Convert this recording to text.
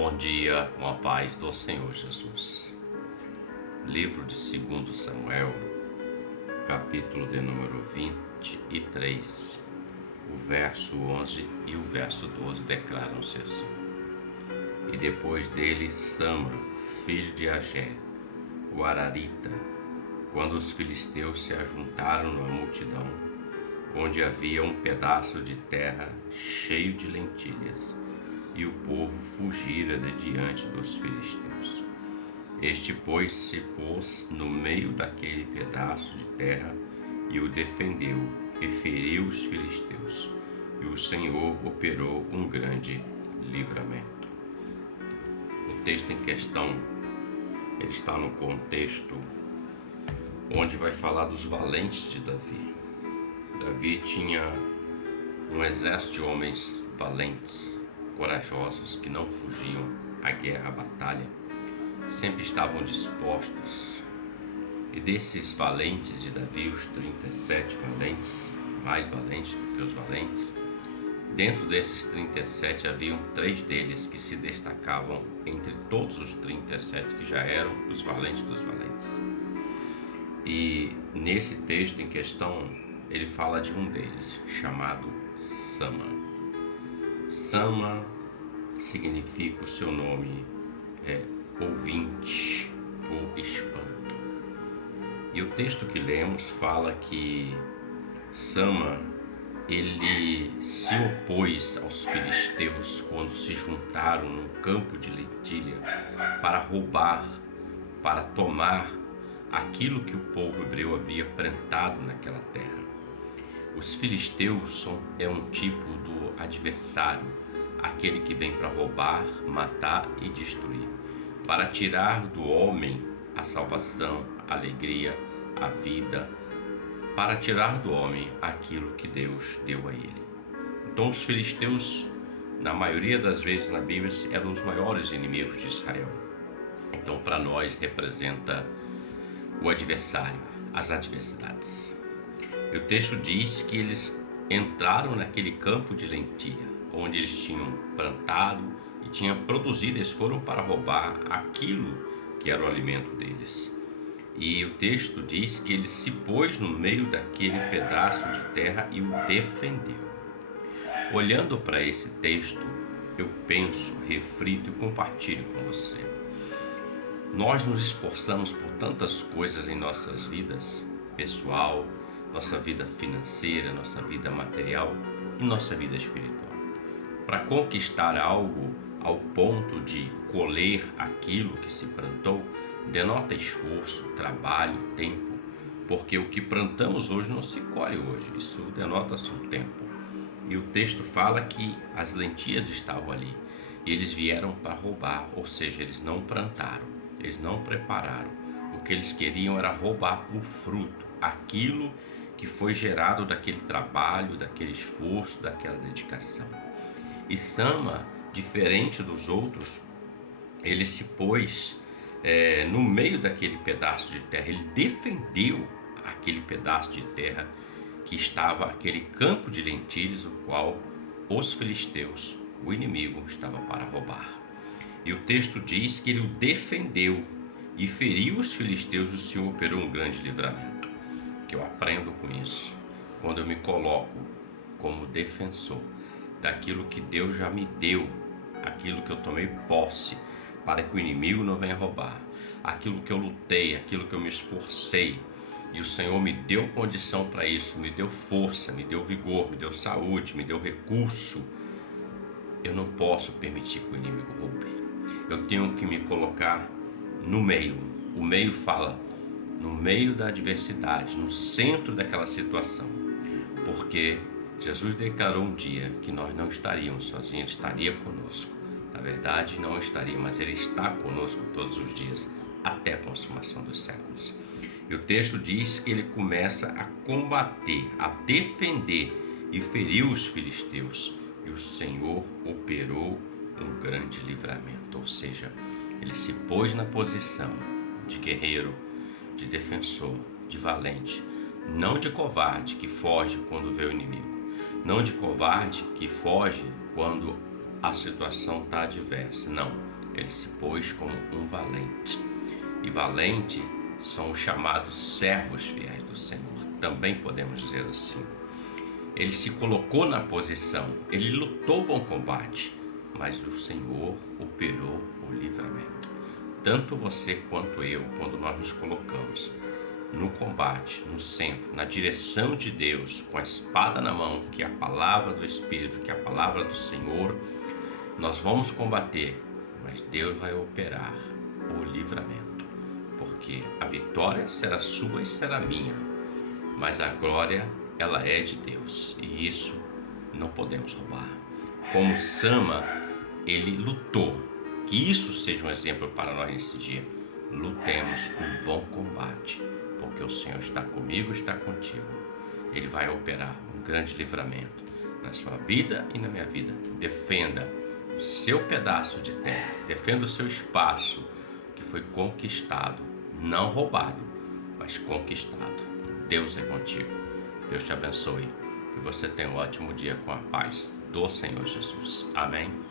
Bom dia, com a paz do Senhor Jesus. Livro de 2 Samuel, capítulo de número 23, o verso 11 e o verso 12 declaram-se assim: E depois dele Sama, filho de Agé, o Ararita, quando os filisteus se ajuntaram na multidão, onde havia um pedaço de terra cheio de lentilhas, e o povo fugira de diante dos filisteus. Este, pois, se pôs no meio daquele pedaço de terra e o defendeu, e feriu os filisteus, e o Senhor operou um grande livramento. O texto em questão, ele está no contexto onde vai falar dos valentes de Davi. Davi tinha um exército de homens valentes, corajosos, que não fugiam à guerra, à batalha, sempre estavam dispostos. E desses valentes de Davi, os 37 valentes, mais valentes do que os valentes, dentro desses 37 haviam 3 deles que se destacavam entre todos os 37 que já eram os valentes dos valentes. E nesse texto em questão, ele fala de um deles, chamado Sama. Sama significa, o seu nome é ouvinte ou espanto. E o texto que lemos fala que Sama, ele se opôs aos filisteus quando se juntaram num campo de lentilha para roubar, para tomar aquilo que o povo hebreu havia plantado naquela terra. Os filisteus é um tipo do adversário, aquele que vem para roubar, matar e destruir, para tirar do homem a salvação, a alegria, a vida, para tirar do homem aquilo que Deus deu a ele. Então os filisteus, na maioria das vezes na Bíblia, eram os maiores inimigos de Israel. Então para nós representa o adversário, as adversidades. E o texto diz que eles entraram naquele campo de lentilha, onde eles tinham plantado e tinham produzido. Eles foram para roubar aquilo que era o alimento deles. E o texto diz que ele se pôs no meio daquele pedaço de terra e o defendeu. Olhando para esse texto, eu penso, reflito e compartilho com você. Nós nos esforçamos por tantas coisas em nossas vidas, pessoal, nossa vida financeira, nossa vida material e nossa vida espiritual, para conquistar algo ao ponto de colher aquilo que se plantou. Denota esforço, trabalho, tempo, porque o que plantamos hoje não se colhe hoje, isso denota-se um tempo. E o texto fala que as lentilhas estavam ali e eles vieram para roubar, ou seja, eles não plantaram, eles não prepararam. O que eles queriam era roubar o fruto, aquilo que foi gerado daquele trabalho, daquele esforço, daquela dedicação. E Sama, diferente dos outros, ele se pôs no meio daquele pedaço de terra, ele defendeu aquele pedaço de terra que estava, aquele campo de lentilhas, o qual os filisteus, o inimigo, estava para roubar. E o texto diz que ele o defendeu e feriu os filisteus, o Senhor operou um grande livramento. Que eu aprendo com isso, quando eu me coloco como defensor daquilo que Deus já me deu, aquilo que eu tomei posse, para que o inimigo não venha roubar, aquilo que eu lutei, aquilo que eu me esforcei, e o Senhor me deu condição para isso, me deu força, me deu vigor, me deu saúde, me deu recurso. Eu não posso permitir que o inimigo roube. Eu tenho que me colocar no meio. O meio fala no meio da adversidade, no centro daquela situação, porque Jesus declarou um dia que nós não estaríamos sozinhos, Ele estaria conosco. Na verdade, não estaria, mas Ele está conosco todos os dias, até a consumação dos séculos. E o texto diz que ele começa a combater, a defender e feriu os filisteus, e o Senhor operou um grande livramento, ou seja, ele se pôs na posição de guerreiro, de defensor, de valente, não de covarde que foge quando vê o inimigo, não de covarde que foge quando a situação está adversa. Não, ele se pôs como um valente. E valente são os chamados servos fiéis do Senhor, também podemos dizer assim. Ele se colocou na posição, ele lutou o bom combate, mas o Senhor operou o livramento. Tanto você quanto eu, quando nós nos colocamos no combate, no centro, na direção de Deus, com a espada na mão, que é a palavra do Espírito, que é a palavra do Senhor, nós vamos combater, mas Deus vai operar o livramento, porque a vitória será sua e será minha, mas a glória, ela é de Deus, e isso não podemos roubar. Como Sama, ele lutou. Que isso seja um exemplo para nós nesse dia. Lutemos um bom combate, porque o Senhor está comigo, está contigo. Ele vai operar um grande livramento na sua vida e na minha vida. Defenda o seu pedaço de terra, defenda o seu espaço que foi conquistado, não roubado, mas conquistado. Deus é contigo. Deus te abençoe. Que você tenha um ótimo dia com a paz do Senhor Jesus. Amém.